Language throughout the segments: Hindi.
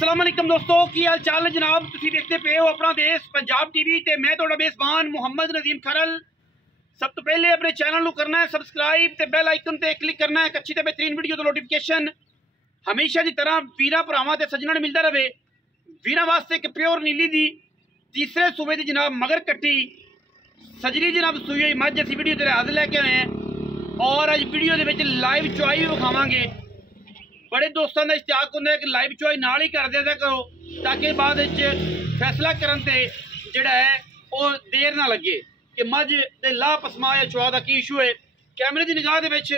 अस्सलाम वालेकुम दोस्तों, की हाल चाल है जनाब। तुसीं देखते पे हो अपना देश पंजाब टीवी ते मैं तुहाडा मेज़बान मुहम्मद नदीम खरल। सब तो पहले अपने चैनल को करना है सबसक्राइब ते बेल आइकन ते क्लिक करना है। अच्छी ते बेहतरीन वीडियो तो नोटिफिकेशन हमेशा की तरह वीरा भरावां ते सज्जणां नूं मिलता रहे। वीरां वास्ते एक प्योर नीली दी तीसरे सूबे की जनाब मगर कट्टी सजरी जनाब सूई हुई मझ असीं वीडियो तेरे हाथ लैके आए हैं और अज वीडियो दे विच लाइव चुआई भी विखावांगे। बड़े दोस्तों का इश्तियाक होंदा है कि लाइव चुआई नाल ही कर दिया करो ताकि बाद फैसला करन ते जिहड़ा है वो देर ना लगे कि मझ दे ला पसमा या चुआ का की इशू है। कैमरे की निगाह दे विच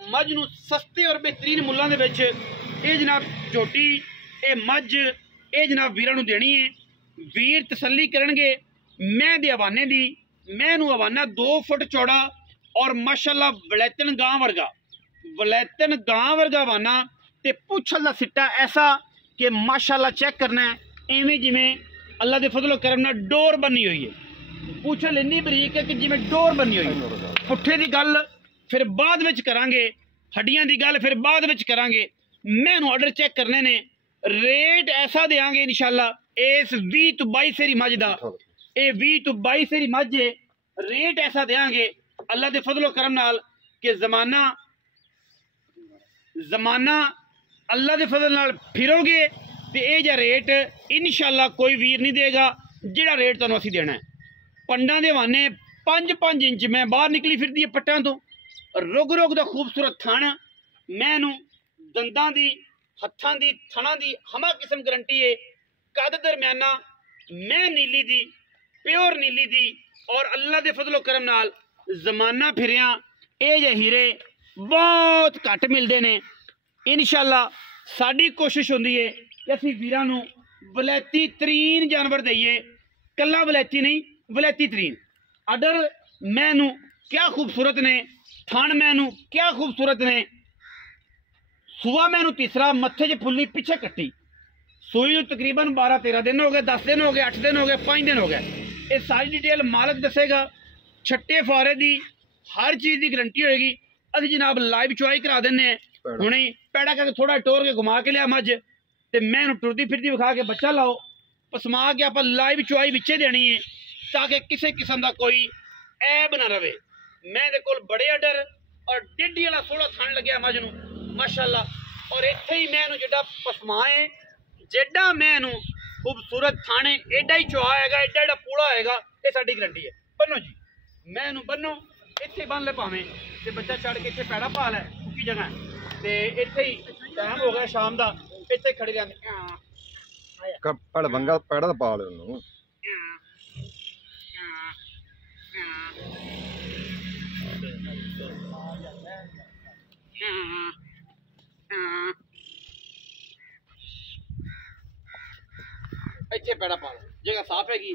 मझ नूं सस्ते और बेहतरीन मुल्लां दे विच ये जनाब झोटी ये मझ ये जनाब वीरां नूं देनी है। वीर तसल्ली करनगे। मैं दे हवाने दी मैं नूं हवाना 2 फुट चौड़ा और माशाअल्लाह वलैतन गां वर्गा हवाना ते पुछल दा सिट्टा ऐसा कि माशाअल्लाह चेक करना है इवें जिमें अल्लाह दे फजलो करम नाल डोर बनी हुई है। पुछल इन्नी बरीक है कि जिमें डोर बनी हुई है। पुट्ठे दी गल फिर बाद विच करांगे, हड्डियां दी गल फिर बाद विच करांगे। मैनू ऑर्डर चेक करने ने रेट ऐसा देंगे इंशाअल्लाह। इस 20 तो 22 सेरी मझ दा ये 20 तो 22 सेरी मझ रेट ऐसा देंगे अल्लाह दे फजलो करम नाल कि जमाना अल्लाह के फजल नाल फिरोगे तो यह जा रेट इंशाअल्लाह कोई वीर नहीं देगा जिहड़ा रेट तुहानूं असीं देना है। पंडां दे हवाने 5-5 इंच मैं बाहर निकली फिरदी है पट्टां तो रुग दा खूबसूरत थण मैनू दंदां दी हत्थां दी थणां दी हमा किस्म गारंटी है। कद दरम्याना मैं नीली दी प्योर नीली दी और अल्लाह के फजलो करम नाल जमाना फिरिया ये जे हीरे बहुत घट मिलते हैं। इंशाअल्लाह साडी कोशिश होंदी है कि असीं वीरां नूं वलैती तरीन जानवर दईए। कल्ला वलैती नहीं वलैती तरीन अडर मैनू क्या खूबसूरत ने, थण मैनू क्या खूबसूरत ने। सुआ मैनू तीसरा मत्थे च फुल्ली पिछे कट्टी सूई नूं तकरीबन 12-13 दिन हो गए, 10 दिन हो गए, 8 दिन हो गए, 5 दिन हो गए। ये सारी डिटेल मालक दसेगा। छट्टे फारे की हर चीज़ की गारंटी होएगी। असीं जनाब लाइव चुआई करा देने हुणे पैड़ा करके थोड़ा टोर के घुमा के लिया मझ ते मैं टुरदी फिरदी विखा के बच्चा लाओ पसमा के आप लाइव चुआई विचे देनी है ताकि किसी किस्म का कोई ऐब ना रहे। मैं दे कोल बड़े अडर और डेढ़ी वाला 16 थण लग्या मझ नूं माशाअल्लाह। और इत्थे ही मैनू जिड्डा पसमा है जिड्डा मैनू खूबसूरत थाने एडा ही चुआ है एडा एडा पूड़ा होएगा। ये साडी गारंटी है। बनो जी मैनू बनो इत्थे बन ले भावें ते बच्चा चढ़ के इत्थे पैड़ा पा लै सुखी जगह ते इत्थे ही टाइम हो गया शाम दा इत्थे खड़े रहंदे पड़ बंगा पैड़ा पा ले ओनू इत्थे पैड़ा पा लो जगह साफ हैगी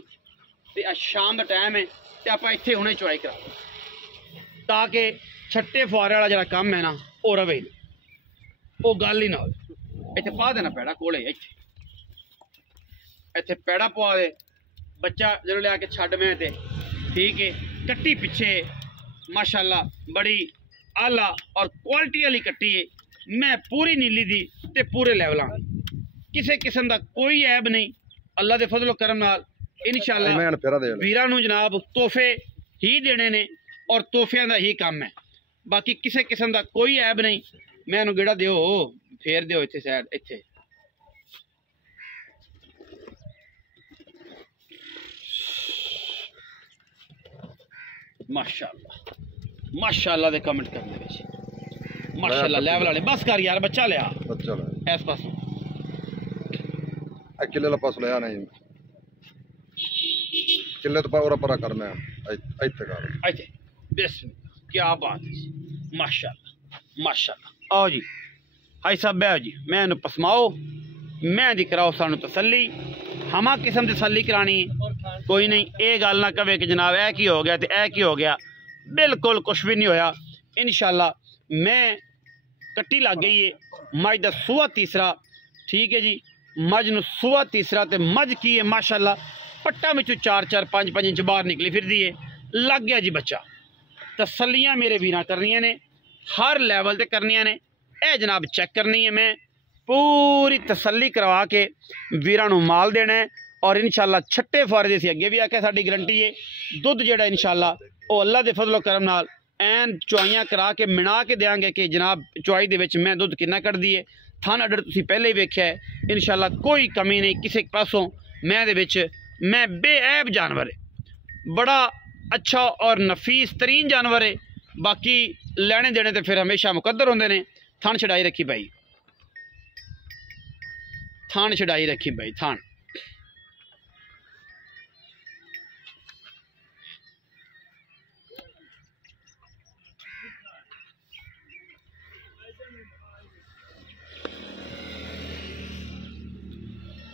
ते शाम का टाइम है ते आपां इत्थे हुणे चुआई करा ताकि छट्टे फुआरे वाला जिहड़ा काम है ना वो रवे वो गल ही ना हो। इत्थे पा देना पैड़ा कोले इत्थे पैड़ा पवा दे बच्चा जो लिया के छड्ड मैं ते ठीक है। कट्टी पिछे माशाअल्लाह बड़ी आला और क्वालिटी वाली कट्टी है। मैं पूरी नीली दी ते पूरे लेवलां किसी किस्म का कोई ऐब नहीं। अल्लाह के फजलो करम नाल इंशाअल्लाह वीरां नूं जनाब तोहफे ही देने ने और तोहफियां दा ही काम है। बाकी किसी किस्म का कोई ऐब नहीं। मैनू गेड़ा दिओ फेर दिओ इत्थे साइड इत्थे माशाअल्लाह माशाअल्लाह दे कमेंट करने विच माशाअल्लाह लेवल वाले बस कर यार बच्चा लिया इस पास किले ला पास लिया नहीं किले तो और परा करना है इत्थे कर इत्थे बिस्मिल्लाह क्या बात है माशाअल्लाह माशाअल्लाह। आओ जी हाई साहब बैठो जी मैं पसमाओ मैं दी कराओ सानू तसल्ली हमा किस्म की तसल्ली करानी कोई नहीं। ये गल ना कवे कि जनाब ऐ की हो गया तो ऐ की हो गया बिल्कुल कुछ भी नहीं होया। इंशाअल्लाह मैं कट्टी लग गई है मझ दा सूआ तीसरा ठीक है जी। मझ नूं सूआ तीसरा ते मझ की है माशाअल्लाह पट्टा में 4-4 5-5 इंच बाहर निकली फिरदी है। लग गया जी बच्चा। तसल्लियां मेरे वीरां करनियां ने हर लैवल ते करनियां ने। ए जनाब चेक करनी है मैं पूरी तसल्ली करवा के वीरां नूं माल देना है। और इंशाअल्लाह छट्टे फारे दी अगे भी आख्या साडी गारंटी है। दुध जिहड़ा इंशाअल्लाह वो अल्लाह दे फजलो करम नाल एन चुआइयां करा के मिना के देंगे कि जनाब चुआई दे विच मैं दुध कितना कढ़दी है। थान अडर तुसीं पहले ही वेख्या है, इंशाअल्लाह कोई कमी नहीं किसी पासों। मैं दे विच मैं बेऐब जानवर है, बड़ा अच्छा और नफीस तरीन जानवर है। बाकी लैने देने तो फिर हमेशा मुकद्दर होंदे ने। थान छड़ाई रखी भाई, थान छड़ाई रखी भाई, थान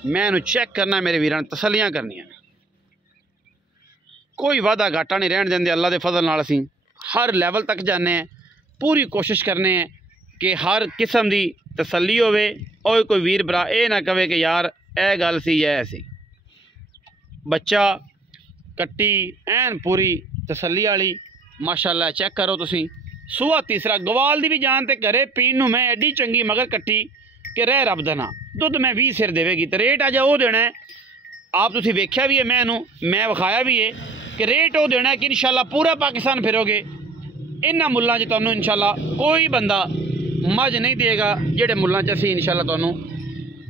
मैं इन्हूं चेक करना, मेरे वीरां तसलियां करनियां। कोई वादा घाटा नहीं रहन देंदे। अल्लाह दे फजल नाल असीं हर लैवल तक जाने हैं। पूरी कोशिश करने हैं कि हर किस्म की तसल्ली होवे और कोई वीर भरा ये ना कहे कि यार ए गल सी ऐ सी। बच्चा कट्टी एन पूरी तसल्ली वाली माशाअल्लाह। चेक करो तुसीं, सूआ तीसरा गवाल दी भी जान ते घरे पीन नूं मैं एडी चंगी मगर कट्टी कि रह रब दा ना। दुध मैं 20 सिर देवेगी तो रेट अज वो देना है। आप तुसीं वेख्या भी है, मैं विखाया भी है कि रेट वो देना है कि इंशाअल्लाह पूरा पाकिस्तान फिरोगे इन्हां मुल्लां च तुहानूं इंशाअल्लाह कोई बंदा मज नहीं देगा जेड़े मुल्लां च असीं इंशाअल्लाह तुहानूं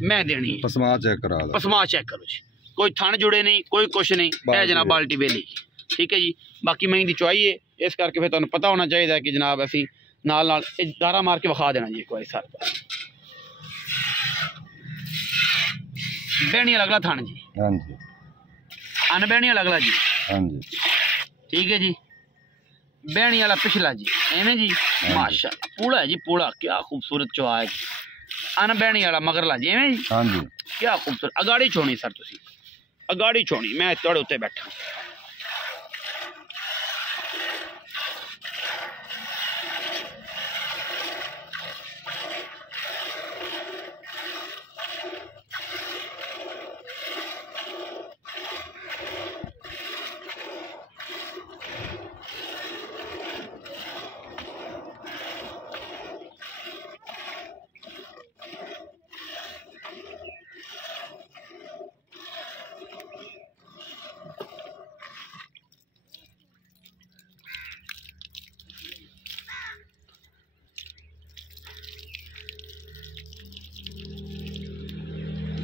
मैं देनी है। पसमा चेक करा लो, पसमा चेक करो जी, कोई थन जुड़े नहीं, कोई कुछ नहीं, है जनाब बाल्टी बेली। ठीक है जी। बाकी मई दी चुआई है, इस करके फिर तुहानूं पता होना चाहिए कि जनाब असीं नाल नाल दारा मार के विखा देना जी। कोई साल बैणी वाला अगला थान जी, हाँ जी, अनबैणी वाला अगला जी, हाँ जी, ठीक है जी। बैणी वाला पिछला जी, एवें जी माशाअल्लाह। पूड़ा है जी, पूड़ा क्या खूबसूरत चुआ है जी। अनबैणी वाला मगरला जी, एवें जी, हाँ जी, क्या खूबसूरत। अगाड़ी छोनी सर तुसी, अगाड़ी छोनी, मैं थोड़े उत्ते बैठा।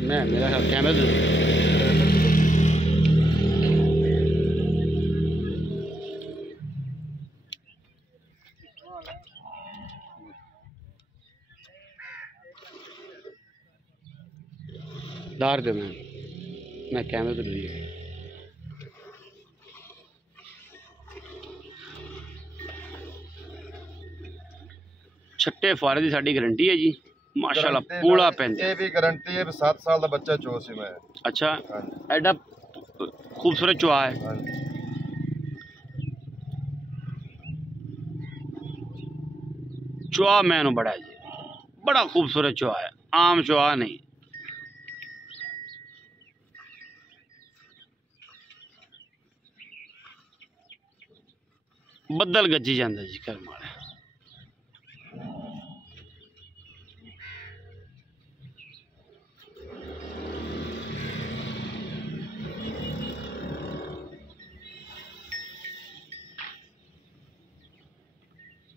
मैं मेरा कैमरा दार दे मैं कैमरे तो लिए छट्टे फारे की साड़ी गारंटी है जी माशाल्लाह। पूरा पैंदा ये भी गारंटी है 7 साल का बच्चा चो सी मैं। अच्छा, हाँ जी, एडा खूबसूरत चुआ है। हाँ जी, चुआ मैनू बड़ा है जी, बड़ा खूबसूरत चुआ है, आम चुआ नहीं। बदल गजी जाता जी कर माड़ा।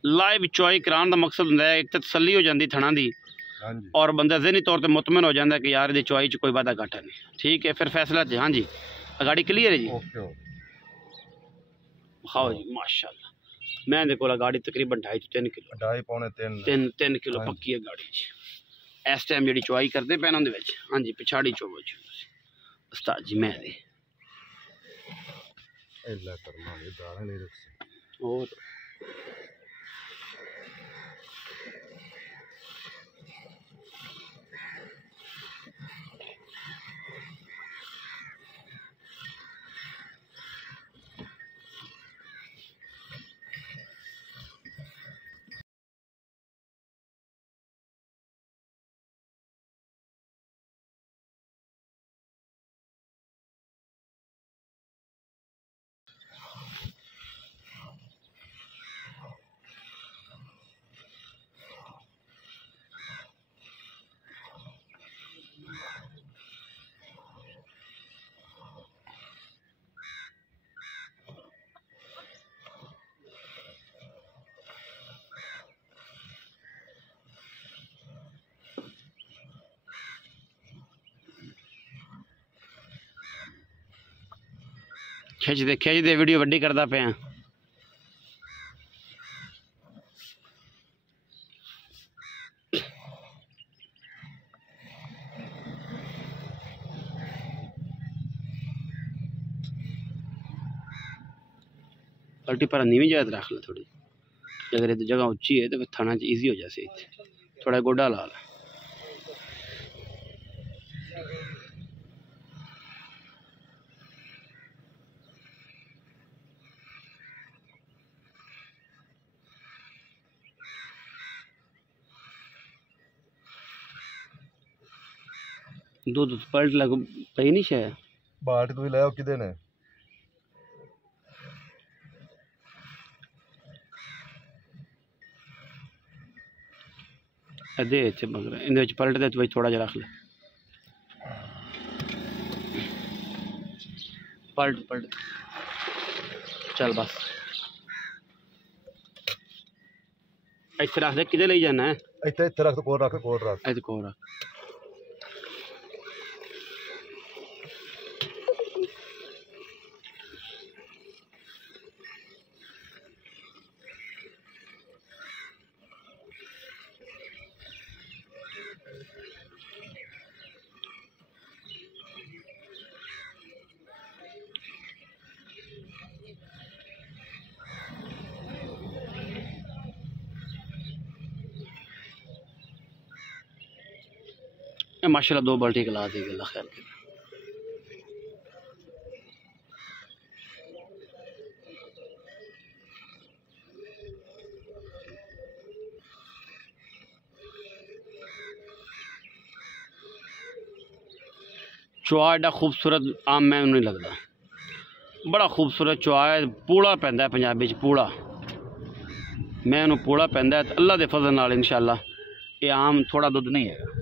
लाइव चुआई कराने का मकसद होंदा है एक तो तसल्ली हो जाती थणा दी, हाँ जी, और बंदा ज़हनी तौर पर मुतमिन हो जाता है कि यार ये चुआई च कोई वादा घाटा नहीं। ठीक है, फिर फैसला जी। हाँ जी, गाड़ी क्लीयर है जी, ओके ओके, खाओ जी माशाल्लाह। मैं देखो गाड़ी तकरीबन 2.5 किलो 2.5 पौने 3 3 किलो पक्की है गाड़ी जी। इस टाइम जी चुआई करते पे ना। हाँ जी, पिछाड़ी चोवो जी उस्ताद जी मैं दे इल्ला करना ये दाना नहीं रख सकते। और खिचते वीडियो वड्डी करदा पिया। पलटी पर नीवी जगह रख ले थोड़ी, अगर ये जगह उच्ची है तो फिर थाना ईजी हो जाए। थोड़ा गोडा ला ला। दूध पलट लग पई नहीं शायद बाल्टी तू ले आओ किदे ने दे मगर इन पलट दे तो थोड़ा जहा रख ले। पलट पलट चल बस इतने रख दे। किधे ले जाना है? इत्थे रख, कोल रख, कोल रख, इधर कोल रख। माशाल्लाह 2 बाल्टी कला देगी अल्लाह खैर के। चुआ एडा खूबसूरत आम मैं नहीं लगता, बड़ा खूबसूरत चुआ है। पूड़ा पैंदा है पंजाबी च पूड़ा, मैं उन्होंने पूड़ा पैंदा है। अल्लाह के फजल नाल इंशाल्लाह ये आम थोड़ा दुध नहीं है।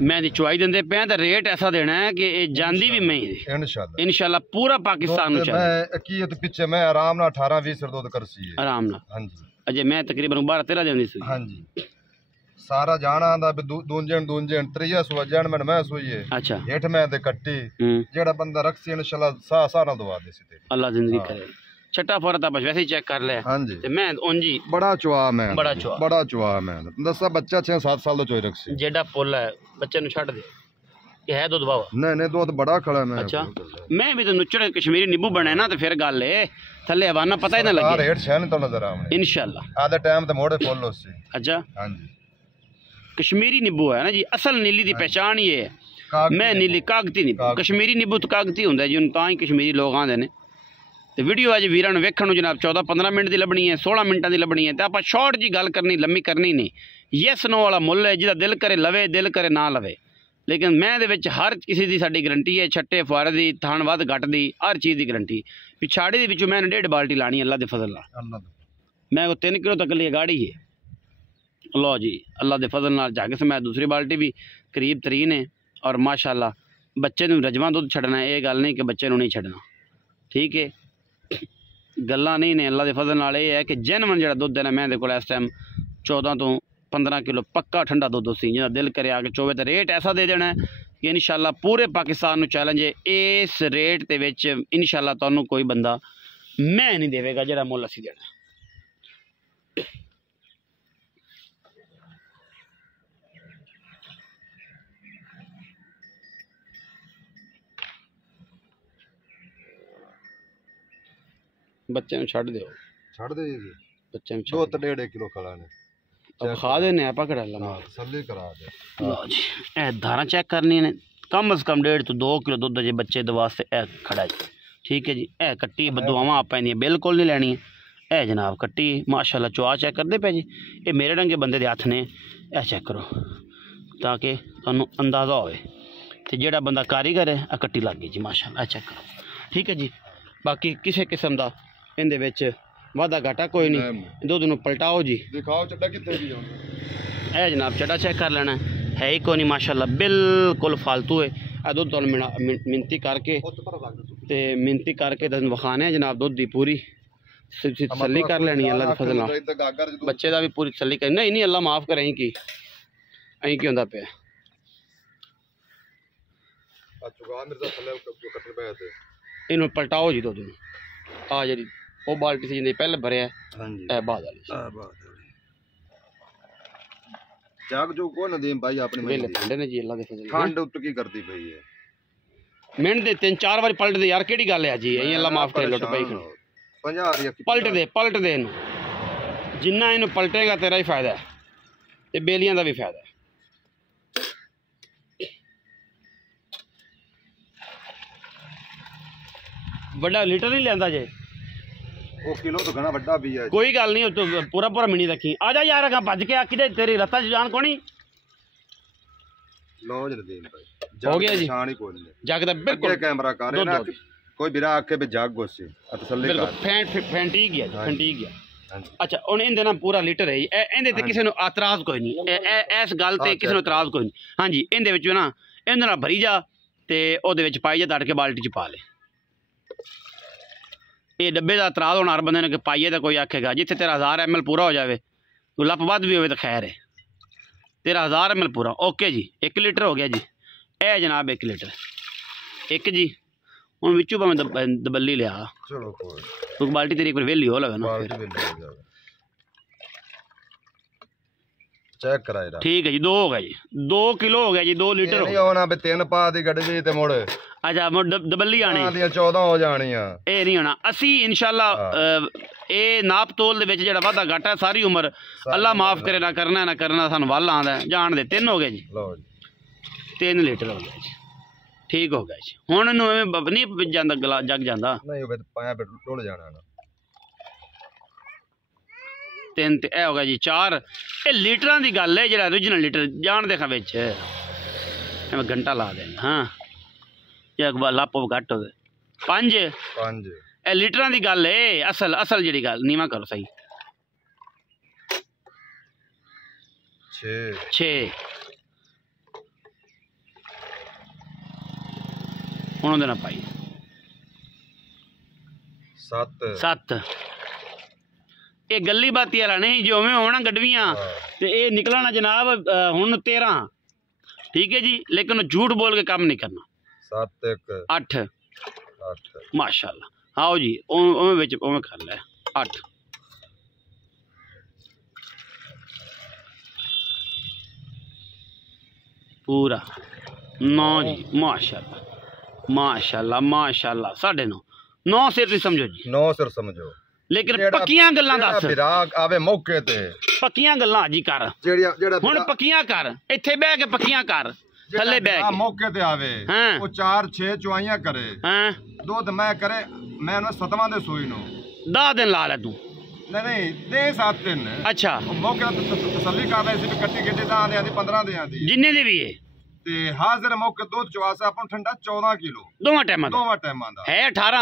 मैं दी चुवाई देंदे पे तो रेट ऐसा देना है कि ये जांदी भी मैं इंशाल्लाह पूरा पाकिस्तान में मैं पीछे मैं आराम ना 18-20 दूध करसी है आराम ना। हां जी अजय मैं तकरीबन 12-13 देंदी सी। हां जी सारा जाना आंदा दूंजन त्रिया सुआ जन मैं सुई है। अच्छा हेठ मैं दे कट्टी जेड़ा बंदा रखसी इंशाल्लाह सा ना दवा दे सी तेरी अल्लाह जिंदगी करे। छठा फौरत आप वैसे ही चेक कर ले। हां जी मैं ओंजी बड़ा चुआ मैं बड़ा चुआ मैं दसा बच्चा 6-7 साल दा चोई रखसी जेड़ा पुल है बच्चे नु छड़ दे कि है दूध बावा नहीं दूध बड़ा खड़ा मैं। अच्छा मैं भी तो नुचड़ कश्मीरी नींबू बने ना तो फिर गल है थल्ले हवाना पता ही ना लगे रेट शहर तो नजर आवे इंशाल्लाह आधा टाइम तो मोड़े फुल होसी। अच्छा हां जी कश्मीरी नींबू है ना जी, असल नीली दी पहचान ही है। मैं नीली कागती नींबू कश्मीरी नींबू तो कागती हुंदा जी, तां ही कश्मीरी लोग आंदे ने। तो वीडियो अज वीरां नूं वेखण नूं जनाब 14-15 मिनट की लभनी है, 16 मिनटां की लभनी है। तो आप शॉर्ट जी गल करनी, लम्मी करनी नहीं। यस नो वाला मुल है, जिहदा दिल करे लवे, दिल करे ना लवे। लेकिन मैं दे विच हर किसी की साडी गारंटी है, छट्टे फुआरे की थान वध घट की हर चीज़ की गारंटी। पिछाड़ी दे विचों मैं 1.5 बाल्टी लानी अल्लाह के फजल नाल। मैं 3 किलो तक ली गाड़ी है। लो जी अल्लाह के फजल नाल जाके से मैं दूसरी बाल्टी भी करीब तरीन है। और माशाल्लाह बच्चे नूं रजवा दुध छड़ना है, ये गल नहीं कि बच्चे नूं नहीं छड़ना। ठीक है गल्लां नहीं ने अल्लाह के फजल नाल। ये है कि जेनवन जिहड़ा दुध है ना मैं कोल इस टाइम 14 तो 15 किलो पक्का ठंडा दुध सी। जिहदा दिल करे आके चोवे तो रेट ऐसा दे देना है कि इंशाल्लाह पूरे पाकिस्तान नूं चैलेंज है। इस रेट दे विच इंशाल्लाह तुहानूं कोई बंदा मैं नहीं देवेगा जिहड़ा मुल असीं देना। बच्चे नूं छड़ दिओ, छड़ दे जी बच्चे नूं 2-1.5 किलो खड़ा ने अब खा देने आ पकड़ ला सल्ली करा दे। लो जी ए धारा चेक करनी ने कम से कम 1.5 तो 2 किलो दुध जे बच्चे दे वास्ते ए खड़ा जी। ठीक है जी ए कट्टी बदुआवां आपां दी बिल्कुल नहीं लैनी है। ए जनाब कट्टी माशाल्लाह चुआ चेक करदे पे जी। ये मेरे रंगे बंदे दे हथ ने, ए चेक करो ताकि तुहानूं अंदाज़ा होवे। ते जेड़ा बंदा कारीगर है आ कट्टी लग गई जी माशाल्लाह चेक करो। ठीक है जी बाकी किसी किस्म दा इहदे विच वादा घाटा कोई नहीं। दुध नूं पलटाओ जी दिखाओ चड्डा कित्थे जी है जनाब चड्डा चेक कर लेना है ही कोई नहीं माशाल्लाह बिल्कुल फालतू है। आ दुध तुहानूं मिनती करके ते मिनती करके तुहानूं वखाने जनाब दुध दी पूरी तसल्ली कर लेनी अल्लाह के फजल नाल। बच्चे दा भी पूरी तसल्ली करनी नहीं नहीं अल्लाह माफ़ करें की ਐਂ ਕੀ ਹੁੰਦਾ ਪਿਆ ਇਹਨੂੰ ਪਲਟਾਓ ਜੀ ਦੁੱਧ ਨੂੰ ਆ ਜਿਹੜੀ ਉਹ ਬਾਲਟੀ ਸੀ ਜਿੰਦੀ ਪਹਿਲੇ ਭਰਿਆ ਇਹ ਬਾਅਦ ਵਾਲੀ ਜਾਗ ਜੋ ਕੋ ਨਦੀਮ ਭਾਈ ਆਪਣੇ ਵੇਲੇ ਠੰਡੇ ਨੇ ਜੀ ਅੱਲਾ ਦੇ ਫਜ਼ਲ ਠੰਡ ਉੱਤ ਕੀ ਕਰਦੀ ਪਈ ਹੈ ਮਿੰਟ ਦੇ 3-4 ਵਾਰੀ ਪਲਟਦੇ ਯਾਰ ਕਿਹੜੀ ਗੱਲ ਹੈ ਜੀ ਇਹ ਅੱਲਾ ਮਾਫ ਕਰੇ ਲੁੱਟ ਪਈ 50 ਪਲਟ ਦੇ ਇਹਨੂੰ ਜਿੰਨਾ ਇਹਨੂੰ ਪਲਟੇਗਾ ਤੇਰਾ ਹੀ ਫਾਇਦਾ ਹੈ ਤੇ ਬੇਲੀਆਂ ਦਾ ਵੀ ਫਾਇਦਾ ਹੈ ਵੱਡਾ ਲੀਟਰ ਨਹੀਂ ਲੈਂਦਾ ਜੇ ਉਹ ਕਿਲੋ ਤੋਂ ਘਣਾ ਵੱਡਾ ਵੀ ਹੈ ਕੋਈ ਗੱਲ ਨਹੀਂ ਉਹ ਪੂਰਾ ਪੂਰਾ ਮਿਣੀ ਰੱਖੀ ਆ ਜਾ ਯਾਰ ਅਗਾ ਭੱਜ ਕੇ ਆ ਕਿਤੇ ਤੇਰੀ ਰੱਤਾ ਚ ਜਾਣ ਕੋਣੀ ਲੋ ਨਦੀਮ ਭਾਈ ਹੋ ਗਿਆ ਜੀ ਨਿਸ਼ਾਨ ਹੀ ਕੋਈ ਨਹੀਂ ਜੱਗ ਦਾ ਬਿਲਕੁਲ ਕੈਮਰਾ ਕਰ ਰਿਹਾ ਨਾ ਕੋਈ ਵੀਰਾ ਆਕੇ ਵੀ ਜਾਗ ਗੋਸੇ ਤਸੱਲੀ ਕਰ ਫੈਂਟੀ ਗਿਆ ਜੀ ਫੈਂਟੀ ਗਿਆ ਅੱਛਾ ਹੁਣ ਇਹਦੇ ਨਾਲ ਪੂਰਾ ਲੀਟਰ ਹੈ ਇਹਦੇ ਤੇ ਕਿਸੇ ਨੂੰ ਇਤਰਾਜ਼ ਕੋਈ ਨਹੀਂ ਇਸ ਗੱਲ ਤੇ ਕਿਸੇ ਨੂੰ ਇਤਰਾਜ਼ ਕੋਈ ਨਹੀਂ ਹਾਂਜੀ ਇਹਦੇ ਵਿੱਚ ਨਾ ਇਹਦੇ ਨਾਲ ਭਰੀ ਜਾ ਤੇ ਉਹਦੇ ਵਿੱਚ ਪਾਈ ਜਾ ਤੜ ਕੇ ਬਾਲਟੀ ਚ ਪਾ ਲੈ ਇਹ ਡੱਬੇ ਦਾ ਇਤਰਾਜ਼ ਹੋਣਾ ਹਰ ਬੰਦੇ ਨੇ ਕਿ ਪਾਈਏ ਤਾਂ ਕੋਈ ਆਖੇਗਾ ਜਿੱਥੇ ਤੇਰਾ 1000 ml ਪੂਰਾ ਹੋ ਜਾਵੇ ਤੂੰ ਲੱਪ ਵੱਧ ਵੀ ਹੋਵੇ ਤਾਂ ਖੈਰ ਹੈ ਤੇਰਾ 1000 ml ਪੂਰਾ ਓਕੇ ਜੀ 1 ਲੀਟਰ ਹੋ ਗਿਆ ਜੀ ਇਹ ਜਨਾਬ 1 ਲੀਟਰ ਇੱਕ ਜੀ ਹੁਣ ਵਿੱਚੋਂ ਭਾਵੇਂ ਦਬੱਲੀ ਲਿਆ ਚਲੋ ਕੋਈ ਬਾਲਟੀ ਤੇਰੀ ਕੋਈ ਵੇਲੀ ਹੋ ਲਵੇ ਨਾ ਚੈੱਕ ਕਰਾ ਇਹਦਾ ਠੀਕ ਹੈ ਜੀ 2 ਹੋ ਗਿਆ ਜੀ 2 ਕਿਲੋ ਹੋ ਗਿਆ ਜੀ 2 ਲੀਟਰ ਨਹੀਂ ਹੋਣਾ ਵੀ 3 ਪਾ ਦੀ ਗੱਡੀ ਤੇ ਮੁੜ ਅੱਛਾ ਮੁੜ ਦਬੱਲੀ ਆਣੀ ਦੀਆਂ 14 ਹੋ ਜਾਣੀਆਂ ਇਹ ਨਹੀਂ ਹੋਣਾ ਅਸੀਂ ਇਨਸ਼ਾਅੱਲਾ ਇਹ ਨਾਪ ਤੋਲ ਦੇ ਵਿੱਚ ਜਿਹੜਾ ਵਾਧਾ ਘਾਟਾ ਸਾਰੀ ਉਮਰ ਅੱਲਾ ਮਾਫ ਕਰੇ ਨਾ ਕਰਨਾ ਸਾਨੂੰ ਵੱਲ ਆਉਂਦਾ ਜਾਣ ਦੇ 3 ਹੋ ਗਏ ਜੀ ਲਓ ਜੀ 3 ਲੀਟਰ ਹੋ ਗਿਆ ਜੀ ਠੀਕ ਹੋ ਗਿਆ ਜੀ ਹੁਣ ਇਹਨੂੰ ਐਵੇਂ ਨਹੀਂ ਜਾਂਦਾ ਗਲਾ ਜਗ ਜਾਂਦਾ ਨਹੀਂ ਉਹ ਪਾਇਆ ਡੁੱਲ ਜਾਣਾ ਨਾ 3 ਤੇ ਇਹ ਹੋ ਗਿਆ ਜੀ 4 ਇਹ ਲੀਟਰਾਂ ਦੀ ਗੱਲ ਹੈ ਜਿਹੜਾ ਓਰੀਜਨਲ ਲੀਟਰ ਜਾਣ ਦੇਖਾਂ ਵਿੱਚ ਐਵੇਂ ਘੰਟਾ ਲਾ ਦੇਣਾ ਹਾਂ ਜੇ ਲੱਪ ਘੱਟ ਹੋਵੇ 5 ਇਹ ਲੀਟਰਾਂ ਦੀ ਗੱਲ ਹੈ ਅਸਲ ਜਿਹੜੀ ਗੱਲ ਨੀਵਾ ਕਰੋ ਸਹੀ 6 ਹੁਣ ਉਹਦੇ ਨਾਲ ਪਾਈ 7 ਇਹ ਗੱਲੀ ਬਾਤੀ ਵਾਲਾ ਨਹੀਂ ਜਿਵੇਂ ਹੋਣਾ ਗੱਡਵੀਆਂ ਤੇ ਇਹ ਨਿਕਲਣਾ ਜਨਾਬ ਹੁਣ 13 ਠੀਕ ਹੈ ਜੀ ਲੇਕਿਨ ਝੂਠ ਬੋਲ ਕੇ ਕੰਮ ਨਹੀਂ ਕਰਨਾ 8 ਮਾਸ਼ਾਅੱਲਾ ਆਓ ਜੀ ਉਵੇਂ ਵਿੱਚ ਉਵੇਂ ਕਰ ਲੈ 8 ਪੂਰਾ 9 ਜੀ ਮਾਸ਼ਾਅੱਲਾ माशाल्लाह 9.5 सिर तुम समझो जी 9 सिर समझो लेकिन पक्कियां गल्लां दस फिराक आवे मौके ते पक्कियां गल्लां जी कर जेड़ा हुन पक्कियां कर इत्थे बैठ के पक्कियां कर थल्ले बैठ के मौके ते आवे ओ 4-6 चुआइयां करे हां दूध मैं करे मैं ना 7वां दे सोई नो 10 दिन ला ले तू नहीं दे 7 दिन अच्छा मौके ते तसल्ली कर ले सी कट्टी केटे दा आंदी 15 दे आंदी जिन्ने दी भी है ਤੇ ਹਾਜ਼ਰ ਮੌਕੇ ਦੁੱਧ ਚਵਾਸਾ ਆਪਾਂ ਠੰਡਾ 14 ਕਿਲੋ ਦੋਵਾਂ ਟਾਈਮਾਂ ਦਾ ਹੈ 18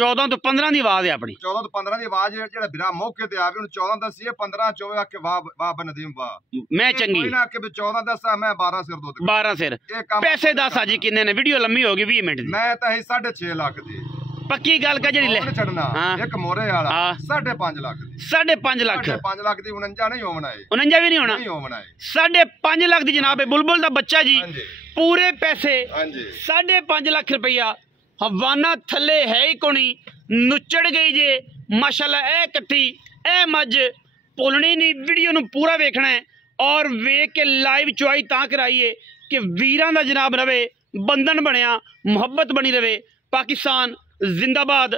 14 ਤੋਂ 15 ਦੀ ਆਵਾਜ਼ ਹੈ ਆਪਣੀ 14 ਤੋਂ 15 ਦੀ ਆਵਾਜ਼ ਜਿਹੜਾ ਬਿਰਾ ਮੌਕੇ ਤੇ ਆਵੇ ਉਹਨੂੰ 14 ਦੱਸੀਏ 15 24 ਆਕੇ ਵਾਹ ਬਨਦੀਮ ਵਾਹ ਮੈਂ ਚੰਗੀ ਕੋਈ ਨਾ ਕਿ 14 ਦੱਸਾ ਮੈਂ 12 ਸਿਰ ਦੁੱਧ 12 ਸਿਰ ਪੈਸੇ ਦੱਸ ਜੀ ਕਿੰਨੇ ਨੇ ਵੀਡੀਓ ਲੰਮੀ ਹੋ ਗਈ 20 ਮਿੰਟ ਦੀ ਮੈਂ ਤਾਂ ਇਹ 6.5 ਲੱਖ ਦੀ ਪੱਕੀ ਗੱਲ ਕਾ ਜਿਹੜੀ ਲੈ ਛੱਡਣਾ ਇੱਕ ਮੋਰੇ ਵਾਲਾ 5.5 ਲੱਖ ਦੀ 5.5 ਲੱਖ 5 ਲੱਖ ਦੀ 49 ਨਹੀਂ ਹੋਣਾ ਹੈ 49 ਵੀ ਨਹੀਂ ਹੋਣਾ 5.5 ਲੱਖ ਦੀ ਜਨਾਬ ਬੁਲਬੁਲ ਦਾ ਬੱਚਾ ਜੀ ਪੂਰੇ ਪੈਸੇ 5.5 ਲੱਖ ਰੁਪਈਆ ਹਵਾਨਾ ਥੱਲੇ ਹੈ ਹੀ ਕੋਣੀ ਨੁੱਚੜ ਗਈ ਜੇ ਮਾਸ਼ਾਅੱਲਾ ਇਹ ਕੱਟੀ ਇਹ ਮੱਝ ਭੁੱਲਣੀ ਨਹੀਂ ਵੀਡੀਓ ਨੂੰ ਪੂਰਾ ਵੇਖਣਾ ਹੈ ਔਰ ਵੇਖ ਕੇ ਲਾਈਵ ਚੁਆਈ ਤਾਂ ਕਰਾਈਏ ਕਿ ਵੀਰਾਂ ਦਾ ਜਨਾਬ ਰਵੇ ਬੰਧਨ ਬਣਿਆ ਮੁਹੱਬਤ ਬਣੀ ਰਵੇ ਪਾਕਿस्तान जिंदाबाद।